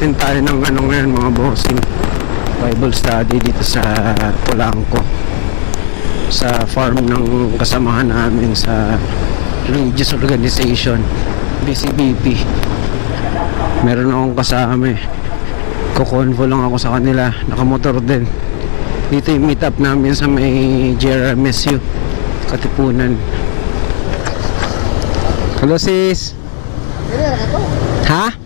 attend tayo ng ano ngayon mga bossing. Bible study dito sa Polanco. Sa farm ng kasamahan namin sa religious organization BCBP meron akong kasama eh. Kukonvo lang ako sa kanila. Nakamotor din. Dito yung meet up namin sa may JRMSU Katipunan. Hello sis. Ha?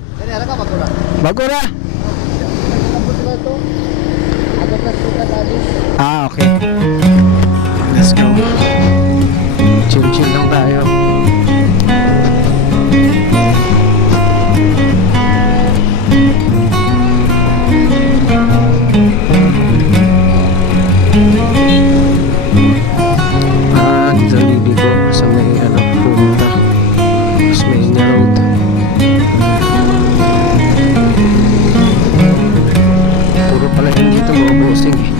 Tadi. Ah, okay. Mga bossing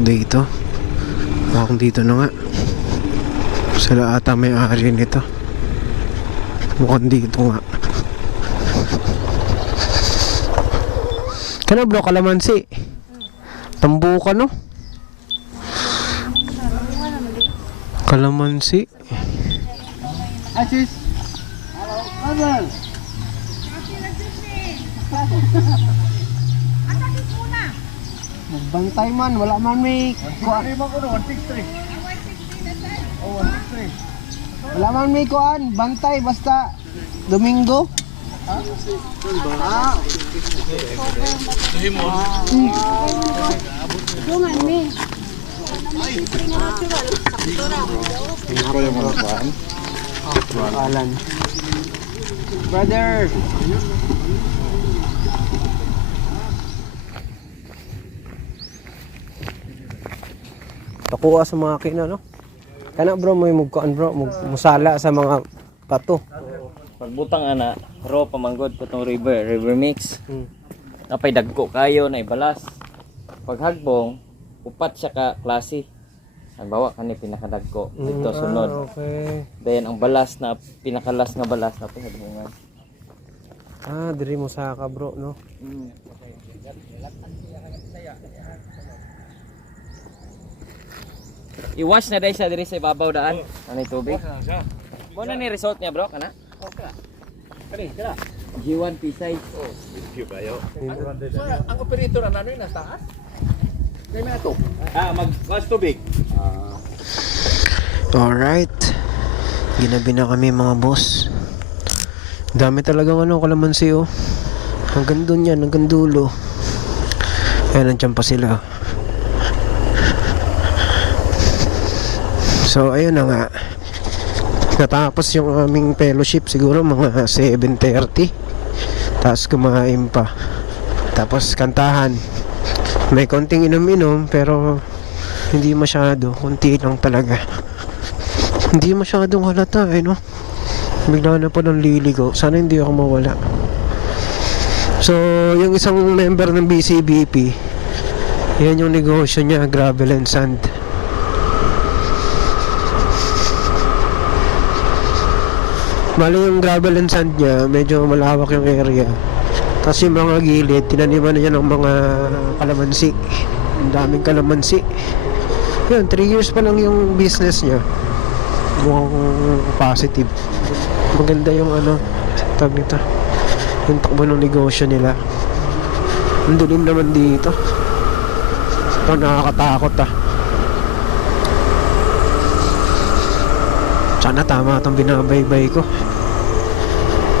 dito. Mukhang dito na nga. Sila ata may ari nito. Mukhang dito nga. Kano bro, kalamansi? Tambuka no? Kalamansi? Asis. Hello. Magbantay man, wala man may kuan. Wala man may kuan, bantay basta Domingo. Ah, Alan. Brother. Takuha sa mga kina no? Kana bro, may mugkaan bro, mug musala sa mga pato. Pagbutang ana, raw pamanggod ko tong river, river mix. Hmm. Napay dagko kayo na ibalas. Paghagbong, upat siya ka klase. Halimbawa kani pinakadagko dito Mm, sunod. Ah, okay. Then ang balas na pinakalas nga balas na pinadungan. Ah, diri mo sa ka bro, no? I-wash na dahil siya diri sa ibabaw daan. Ano tubig? Mo na ni result niya bro kana? Kani, kira. G1 Pisay. ang operator ano yun nasa taas? Kaya na ito. Ah, mag wash tubig. Alright. Ginabi na kami mga boss. Dami talagang ano, kalamansi oh. Hanggang doon yan, hanggang dulo. Ayan, nandiyan pa sila. So, ayun na nga. Natapos yung aming fellowship siguro mga 7.30. Tapos kumain pa. Tapos kantahan. May konting inom-inom pero hindi masyado. Kunti lang talaga. Hindi masyadong halata eh no. Bigla na po ng liligo. Sana hindi ako mawala. So, yung isang member ng BCBP, yan yung negosyo niya, gravel and sand. Bali yung gravel and sand niya, medyo malawak yung area. Tapos yung mga gilid, tinaniman niya ng mga kalamansi. Ang daming kalamansi. Yun, 3 years pa lang yung business niya. Mukhang positive. Maganda yung ano, tag nito. yung takbo ng negosyo nila. Ang dilim naman dito. Ito nakakatakot ah. Sana tama itong binabaybay ko.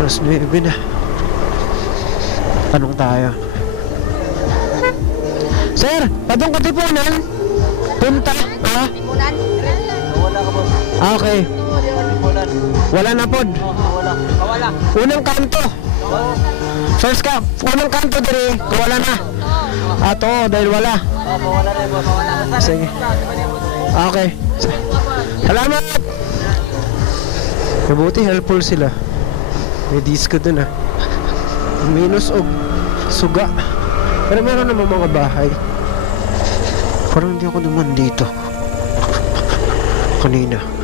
Alas 9 na. Tanong tayo. Sir, padong katipunan? Punta? Ha? Wala ka boss. Ah, okay. Wala na pod. Wala. Wala. Unang kanto. First cap. Unang kanto dire. Wala na. Ato, dahil wala. Wala rin boss. Wala. Sige. Okay. Salamat! Mabuti helpful sila. May disco dun ah. Minus og suga. Pero meron naman mga bahay. Parang hindi ako naman dito. Kanina.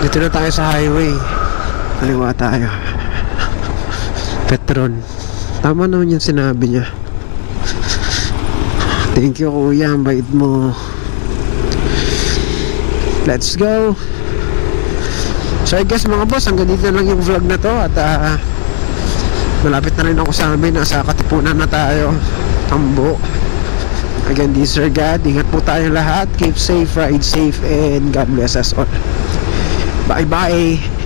Dito na tayo sa highway. Kaliwa tayo. Petron. Tama naman yung sinabi niya. Thank you kuya, ang bait mo. Let's go. So I guess mga boss, hanggang dito lang yung vlog na to at ah, malapit na rin ako sa amin. Nasa katipunan na tayo. Tambo. Again, this is Sir God. Ingat po tayo lahat. Keep safe, ride safe, and God bless us all. Bye-bye.